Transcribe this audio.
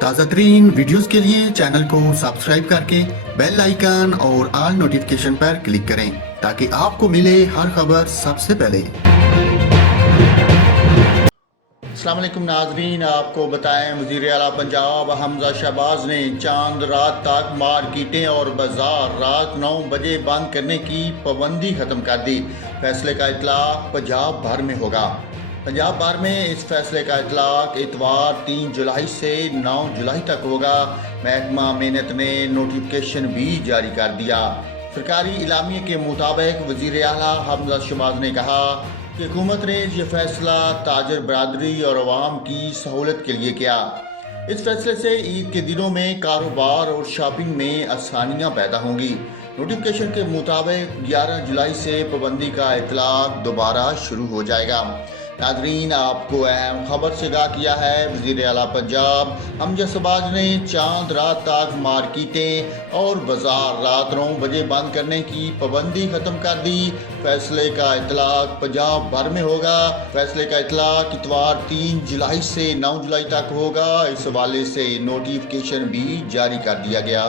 تازہ ترین ویڈیوز کے لیے چینل کو سبسکرائب کر کے بیل آئیکن اور آل نوٹیفیکیشن پر کلک کریں تاکہ آپ کو ملے ہر خبر سب سے پہلے۔ السلام علیکم ناظرین، آپ کو بتائیں وزیر اعلیٰ پنجاب حمزہ شہباز نے چاند رات تک مارکیٹیں اور بازار رات 9 بجے بند کرنے کی پابندی ختم کر دی۔ فیصلے کا اطلاق پنجاب بھر میں ہوگا۔ پنجاب بھر میں اس فیصلے کا اطلاق اتوار 3 جولائی سے 9 جولائی تک ہوگا۔ محکمہ محنت نے نوٹیفیکیشن بھی جاری کر دیا۔ سرکاری اعلامیے کے مطابق وزیر اعلیٰ حمزہ شہباز نے کہا کہ حکومت نے یہ فیصلہ تاجر برادری اور عوام کی سہولت کے لیے کیا۔ اس فیصلے سے عید کے دنوں میں کاروبار اور شاپنگ میں آسانیاں پیدا ہوں گی۔ نوٹیفیکیشن کے مطابق 11 جولائی سے پابندی کا اطلاق دوبارہ شروع ہو جائے گا۔ ناظرین، آپ کو اہم خبر سے آگاہ کیا ہے وزیر اعلیٰ پنجاب حمزہ شہباز نے چاند رات تک مارکیٹیں اور بازار رات 9 بجے بند کرنے کی پابندی ختم کر دی۔ فیصلے کا اطلاق پنجاب بھر میں ہوگا۔ فیصلے کا اطلاق اتوار 3 جولائی سے 9 جولائی تک ہوگا۔ اس حوالے سے نوٹیفیکیشن بھی جاری کر دیا گیا۔